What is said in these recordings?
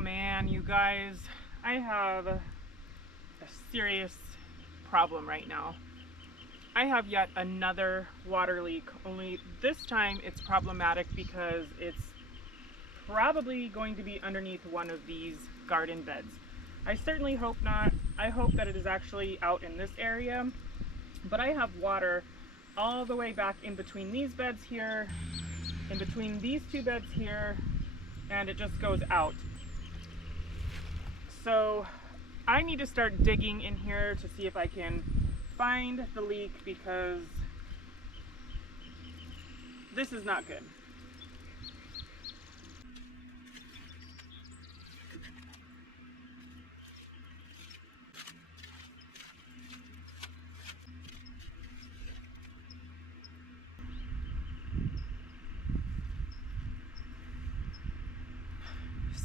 man, you guys, I have a serious problem right now. I have yet another water leak, only this time it's problematic because it's probably going to be underneath one of these garden beds. I certainly hope not. I hope that it is actually out in this area, but I have water all the way back in between these beds here, in between these two beds here, and it just goes out. So I need to start digging in here to see if I can find the leak, because this is not good.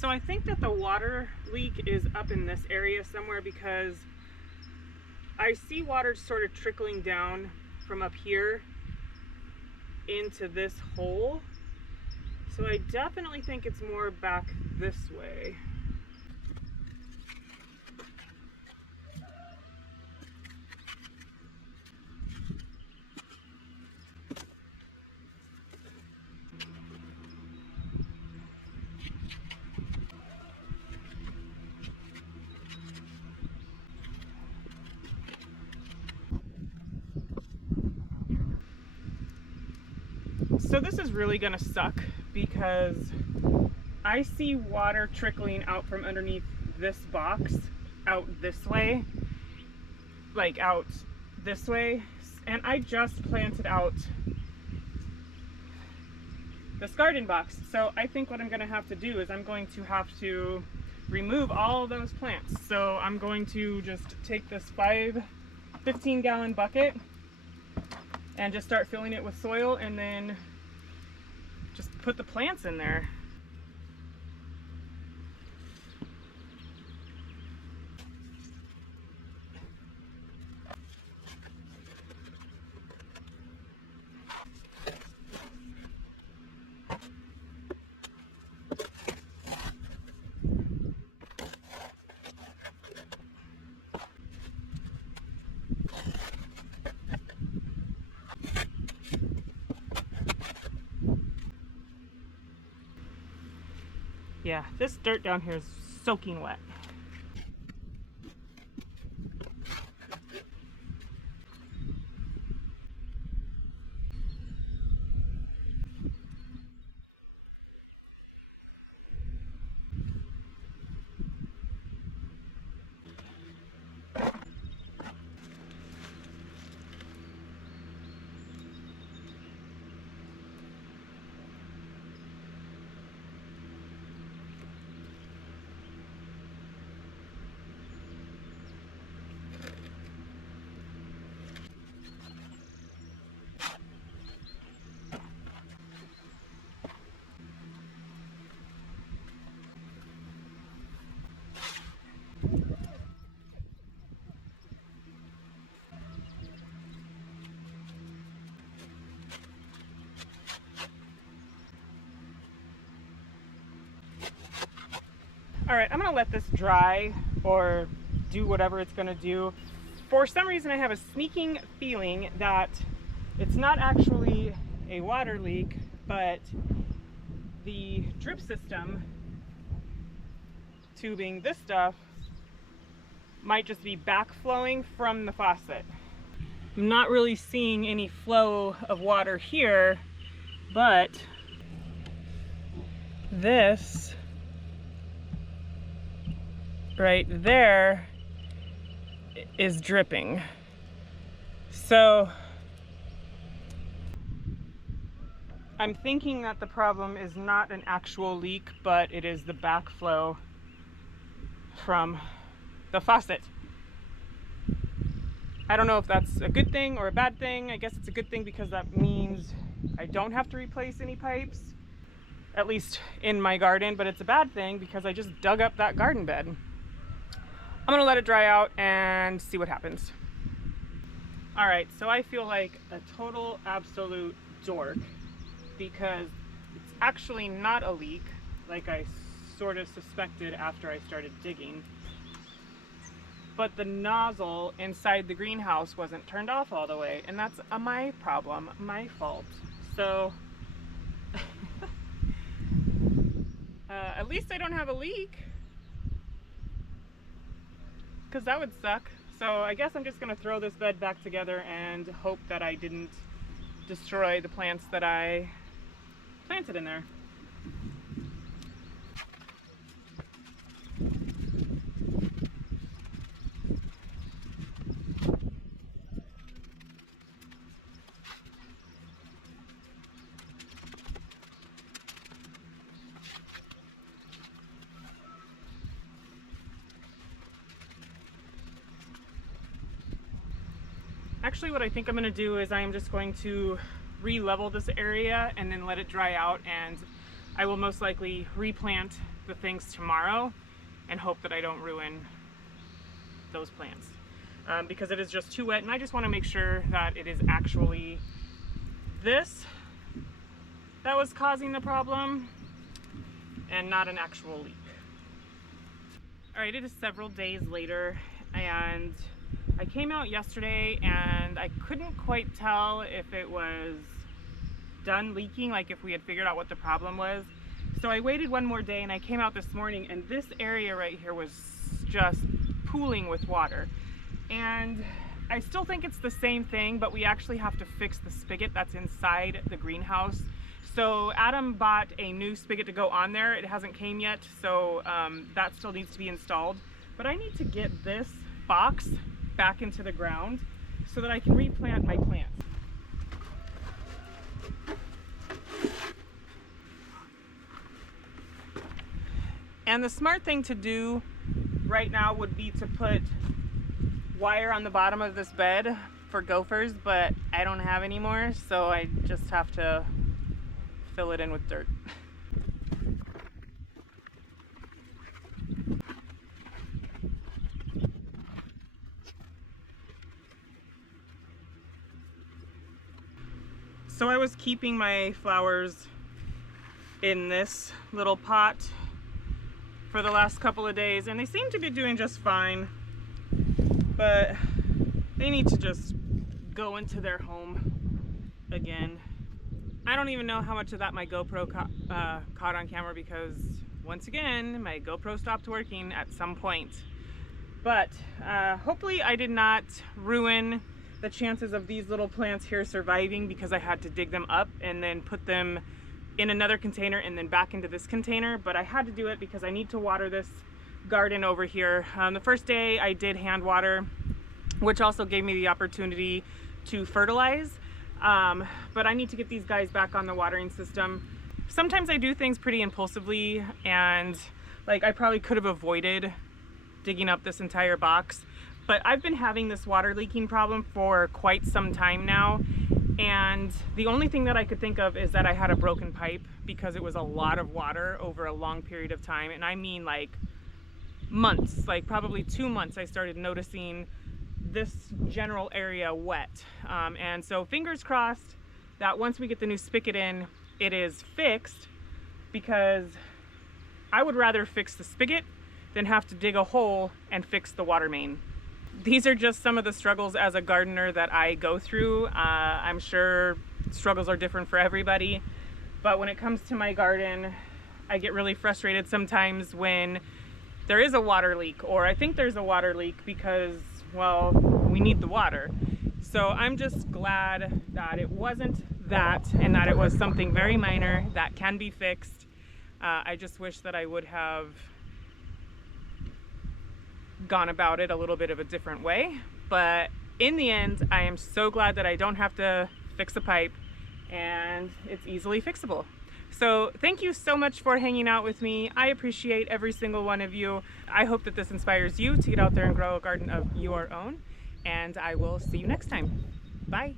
So I think that the water leak is up in this area somewhere, because I see water sort of trickling down from up here into this hole. So I definitely think it's more back this way. So this is really gonna suck, because I see water trickling out from underneath this box out this way, like out this way, and I just planted out this garden box. So I think what I'm gonna have to do is I'm going to have to remove all those plants. So I'm going to just take this 15-gallon bucket and just start filling it with soil, and then just put the plants in there. Yeah, this dirt down here is soaking wet. All right, I'm gonna let this dry or do whatever it's gonna do. For some reason, I have a sneaking feeling that it's not actually a water leak, but the drip system tubing, this stuff, might just be backflowing from the faucet. I'm not really seeing any flow of water here, but this right there is dripping. So I'm thinking that the problem is not an actual leak, but it is the backflow from the faucet. I don't know if that's a good thing or a bad thing. I guess it's a good thing, because that means I don't have to replace any pipes, at least in my garden, but it's a bad thing because I just dug up that garden bed. I'm gonna let it dry out and see what happens. All right, so I feel like a total absolute dork, because it's actually not a leak like I sort of suspected after I started digging. But the nozzle inside the greenhouse wasn't turned off all the way, and that's my problem, my fault. So at least I don't have a leak, because that would suck. So I guess I'm just gonna throw this bed back together and hope that I didn't destroy the plants that I planted in there. Actually, what I think I'm going to do is I am just going to re-level this area and then let it dry out, and I will most likely replant the things tomorrow and hope that I don't ruin those plants, because it is just too wet, and I just want to make sure that it is actually this that was causing the problem and not an actual leak. Alright, it is several days later, and I came out yesterday and I couldn't quite tell if it was done leaking, like if we had figured out what the problem was. So I waited one more day and I came out this morning, and this area right here was just pooling with water. And I still think it's the same thing, but we actually have to fix the spigot that's inside the greenhouse. So Adam bought a new spigot to go on there. It hasn't came yet, so that still needs to be installed. But I need to get this box back into the ground so that I can replant my plants. And the smart thing to do right now would be to put wire on the bottom of this bed for gophers, but I don't have any more, so I just have to fill it in with dirt. So I was keeping my flowers in this little pot for the last couple of days, and they seem to be doing just fine, but they need to just go into their home again. I don't even know how much of that my GoPro caught on camera, because once again my GoPro stopped working at some point. But hopefully I did not ruin the chances of these little plants here surviving, because I had to dig them up and then put them in another container and then back into this container. But I had to do it because I need to water this garden over here. The first day I did hand water, which also gave me the opportunity to fertilize, but I need to get these guys back on the watering system. Sometimes I do things pretty impulsively, and like I probably could have avoided digging up this entire box. But I've been having this water leaking problem for quite some time now, and the only thing that I could think of is that I had a broken pipe, because it was a lot of water over a long period of time, and I mean like months, like probably 2 months. I started noticing this general area wet, and so fingers crossed that once we get the new spigot in, it is fixed, because I would rather fix the spigot than have to dig a hole and fix the water main. These are just some of the struggles as a gardener that I go through. I'm sure struggles are different for everybody, but when it comes to my garden, I get really frustrated sometimes when there is a water leak, or I think there's a water leak, because, well, we need the water. So I'm just glad that it wasn't that, and that it was something very minor that can be fixed. I just wish that I would have gone about it a little bit of a different way, but in the end I am so glad that I don't have to fix a pipe, and it's easily fixable. So thank you so much for hanging out with me. I appreciate every single one of you. I hope that this inspires you to get out there and grow a garden of your own, and I will see you next time. Bye.